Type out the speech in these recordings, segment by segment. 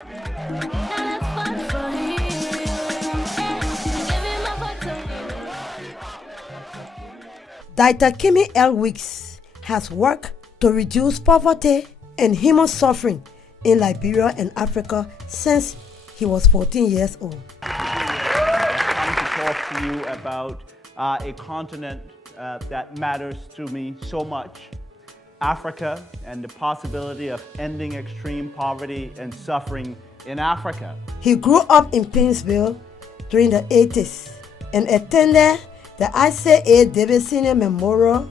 Dr. Kimmie L has worked to reduce poverty and human suffering in Liberia and Africa since he was 14 years old. I'm to talk to you about a continent that matters to me so much, Africa, and the possibility of ending extreme poverty and suffering in Africa. He grew up in Pinsville during the 80s and attended the Isaiah Davis Senior Memorial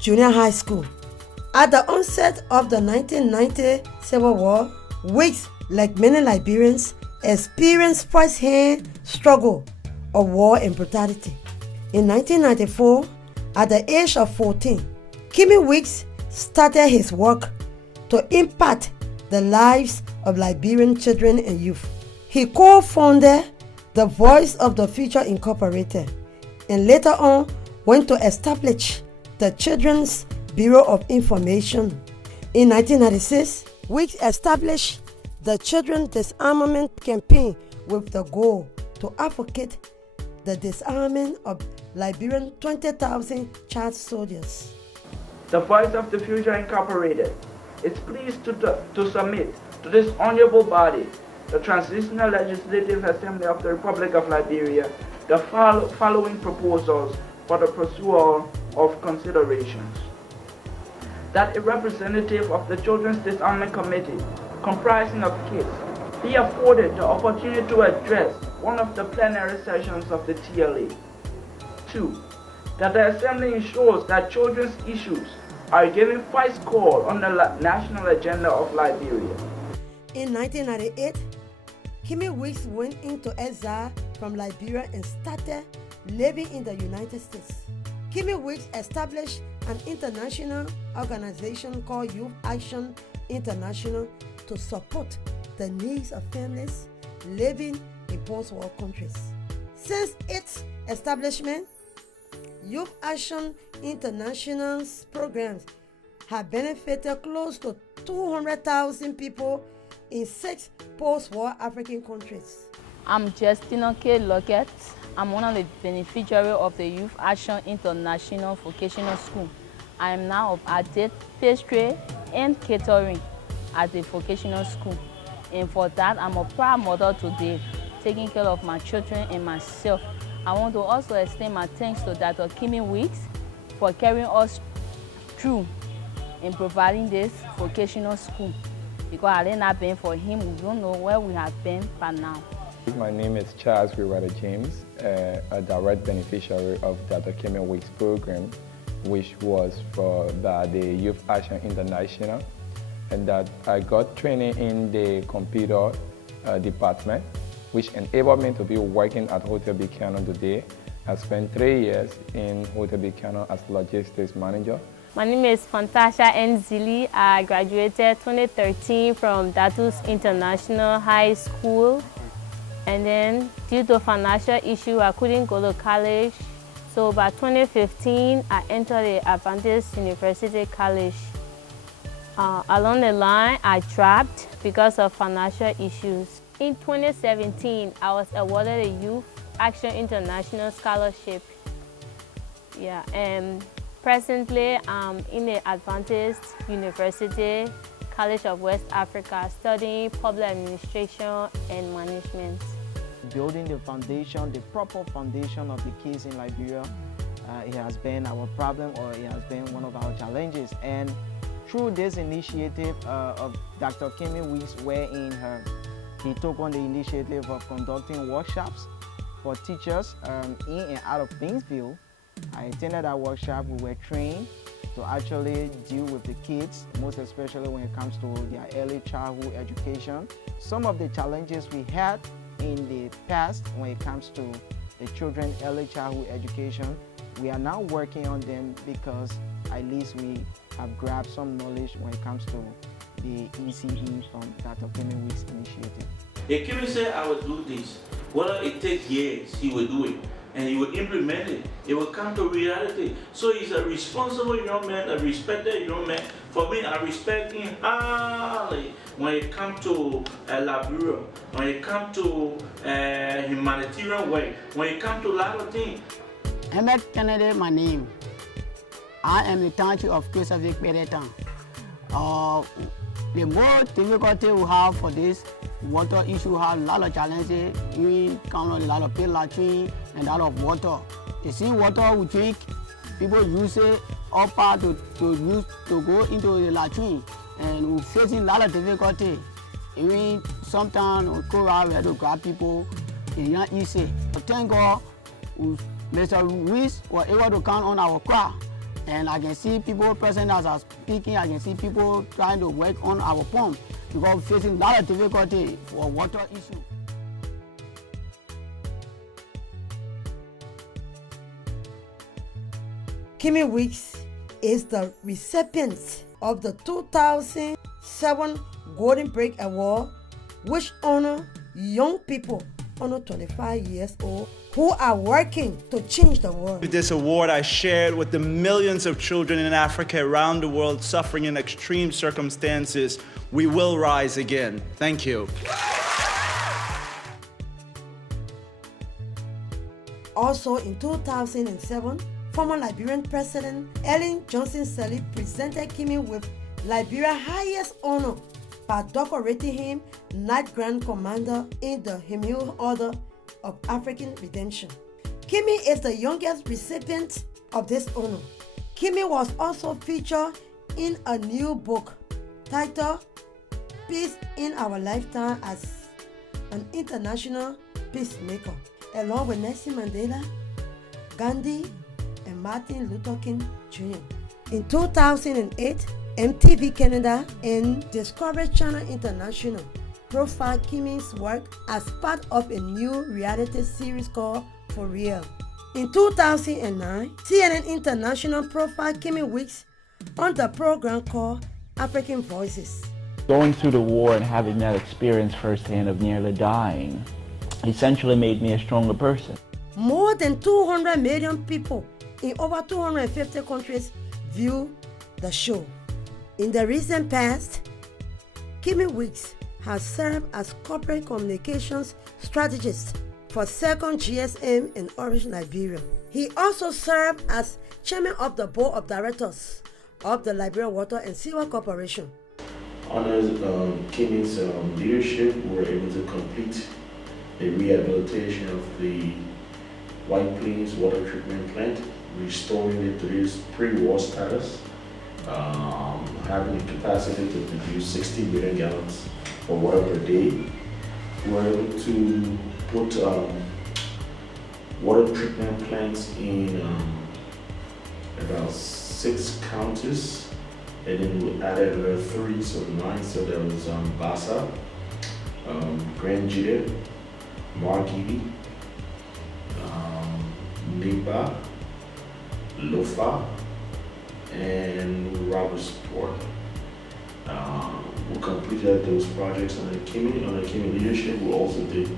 Junior High School. At the onset of the 1990 Civil War, Wicks, like many Liberians, experienced first-hand struggle of war and brutality. In 1994, at the age of 14, Kimmie Wicks started his work to impact the lives of Liberian children and youth. He co-founded the Voice of the Future Incorporated and later on went to establish the Children's Bureau of Information. In 1996, Wicks established the Children's Disarmament Campaign with the goal to advocate the disarmament of Liberian 20,000 child soldiers. The Voice of the Future Incorporated is pleased to submit to this honorable body, the Transitional Legislative Assembly of the Republic of Liberia, the following proposals for the pursuit of considerations. That a representative of the Children's Disarmament Committee, comprising of kids, be afforded the opportunity to address one of the plenary sessions of the TLA. 2. That the Assembly ensures that children's issues are given first call on the national agenda of Liberia. In 1998, Kimmie Wicks went into exile from Liberia and started living in the United States. Kimmie Wicks established an international organization called Youth Action International to support the needs of families living in post-war countries. Since its establishment, Youth Action International's programs have benefited close to 200,000 people in 6 post-war African countries. I'm Justina K. Lockett. I'm one of the beneficiaries of the Youth Action International Vocational School. I am now at pastry and catering at the vocational school. And for that, I'm a proud mother today, taking care of my children and myself. I want to also extend my thanks to Dr. Kimmie Wicks for carrying us through in providing this vocational school. Because had it not been for him, we don't know where we have been by now. My name is Charles Rewriter James, a direct beneficiary of Dr. Kimmie Wicks program, which was by the Youth Action International, and that I got training in the computer department, which enabled me to be working at Hotel Buchanan today. I spent 3 years in Hotel Buchanan as logistics manager. My name is Fantasha Nzili. I graduated 2013 from Datus International High School. And then due to financial issue, I couldn't go to college. So by 2015, I entered the Adventist University College. Along the line, I dropped because of financial issues. In 2017, I was awarded a Youth Action International Scholarship. Yeah, and presently, I'm in the Adventist University College of West Africa, studying public administration and management. Building the foundation, the proper foundation of the kids in Liberia, it has been our problem, or it has been one of our challenges. And through this initiative of Dr. Kimmie Wicks, wherein he took on the initiative of conducting workshops for teachers in and out of Pinsville. I attended that workshop. We were trained to actually deal with the kids, most especially when it comes to their early childhood education. Some of the challenges we had in the past when it comes to the children's early childhood education, we are now working on them because at least we have grabbed some knowledge when it comes to the ECE from Dr. Kimmie Wicks initiative. If Kimmie said, I will do this, whether it takes years, he will do it. And he will implement it. It will come to reality. So he's a responsible young man, a respected young man. For me, I respect him highly when it comes to Liberia, when it comes to humanitarian work, when it comes to a lot of things. Emmett Kennedy, my name. I am the township of Christopher Peretan. The more difficulty we have for this water issue, have a lot of challenges. We count a lot of people latrine and a lot of water. The same water we drink, people use it upper to go into the latrine, and we're facing a lot of difficulty. Even sometimes we go out, we have to grab people, it's not easy. But thank God, Mr. Ruiz was able to count on our crowd. And I can see people present as I'm speaking, I can see people trying to work on our pump because we're facing a lot of difficulty for water issue. Kimmie Weeks is the recipient of the 2007 Golden Break Award, which honors young people under 25 years old who are working to change the world. With this award, I shared with the millions of children in Africa around the world suffering in extreme circumstances. We will rise again. Thank you. Also in 2007, former Liberian President Ellen Johnson Sirleaf presented Kimmie with Liberia's highest honor by decorating him Knight Grand Commander in the Kimmie Order of African Redemption. Kimmie is the youngest recipient of this honor. Kimmie was also featured in a new book titled Peace in Our Lifetime as an International Peacemaker, along with Nelson Mandela, Gandhi, and Martin Luther King Jr. In 2008, MTV Canada and Discovery Channel International profiled Kimmie's work as part of a new reality series called For Real. In 2009, CNN International profiled Kimmie Weeks on the program called African Voices. Going through the war and having that experience firsthand of nearly dying essentially made me a stronger person. More than 200 million people in over 250 countries view the show. In the recent past, Kimmie Weeks has served as corporate communications strategist for Second GSM in Orange, Liberia. He also served as chairman of the board of directors of the Liberian Water and Sewer Corporation. Under Kimmie's leadership, we were able to complete the rehabilitation of the White Plains water treatment plant, restoring it to its pre-war status, having the capacity to produce 60 million gallons of water per day. We were able to put water treatment plants in about 6 counties, and then we added another 3, so 9. So there was Bassa, Grand Jide, Margidi, Nipa, Lofa, and Robertsport. We completed those projects under Kimmie leadership. We also did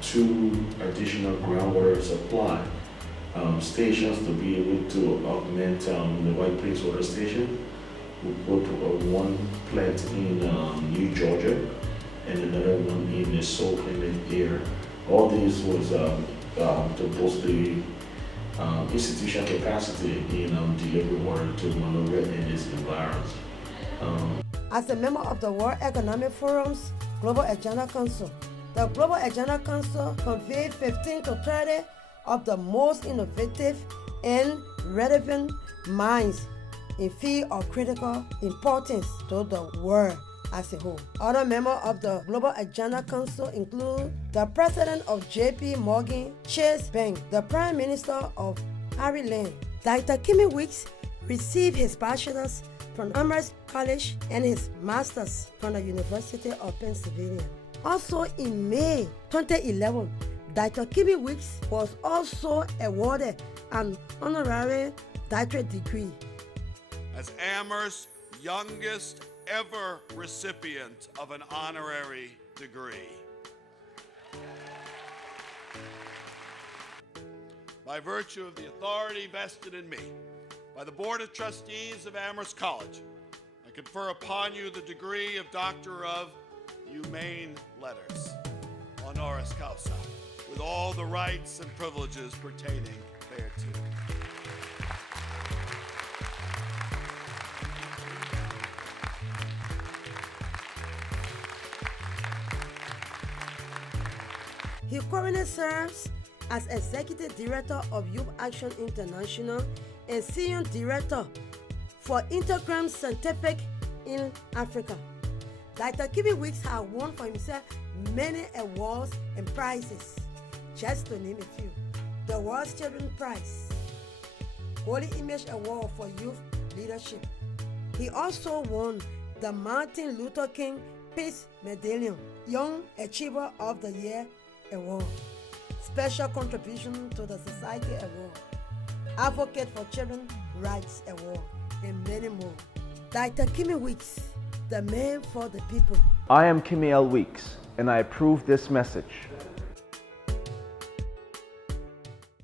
2 additional groundwater supply stations to be able to augment the White Plains water station. We put 1 plant in New Georgia and another one in the Soul Clement area. All these was to boost the institutional capacity in delivering water to malaria and its environs. As a member of the World Economic Forum's Global Agenda Council, the Global Agenda Council convened 15 to 30 of the most innovative and relevant minds in field of critical importance to the world as a whole. Other members of the Global Agenda Council include the President of JP Morgan Chase Bank, the Prime Minister of Ireland. Dr. Kimmie Weeks received his bachelor's from Amherst College and his master's from the University of Pennsylvania. Also in May 2011, Dr. Kimmie Weeks was also awarded an honorary doctorate degree. As Amherst's youngest ever recipient of an honorary degree. By virtue of the authority vested in me by the Board of Trustees of Amherst College, I confer upon you the degree of Doctor of Humane Letters, honoris causa, with all the rights and privileges pertaining thereto. He currently serves as Executive Director of Youth Action International and Senior Director for Intergram Scientific in Africa. Dr. Kimmie Weeks has won for himself many awards and prizes, just to name a few. The World Children's Prize, Holy Image Award for Youth Leadership. He also won the Martin Luther King Peace Medallion, Young Achiever of the Year Award, Special Contribution to the Society Award, Advocate for Children's Rights Award, and many more. Dr. Kimmie Weeks, the man for the people. I am Kimmie L. Weeks, and I approve this message.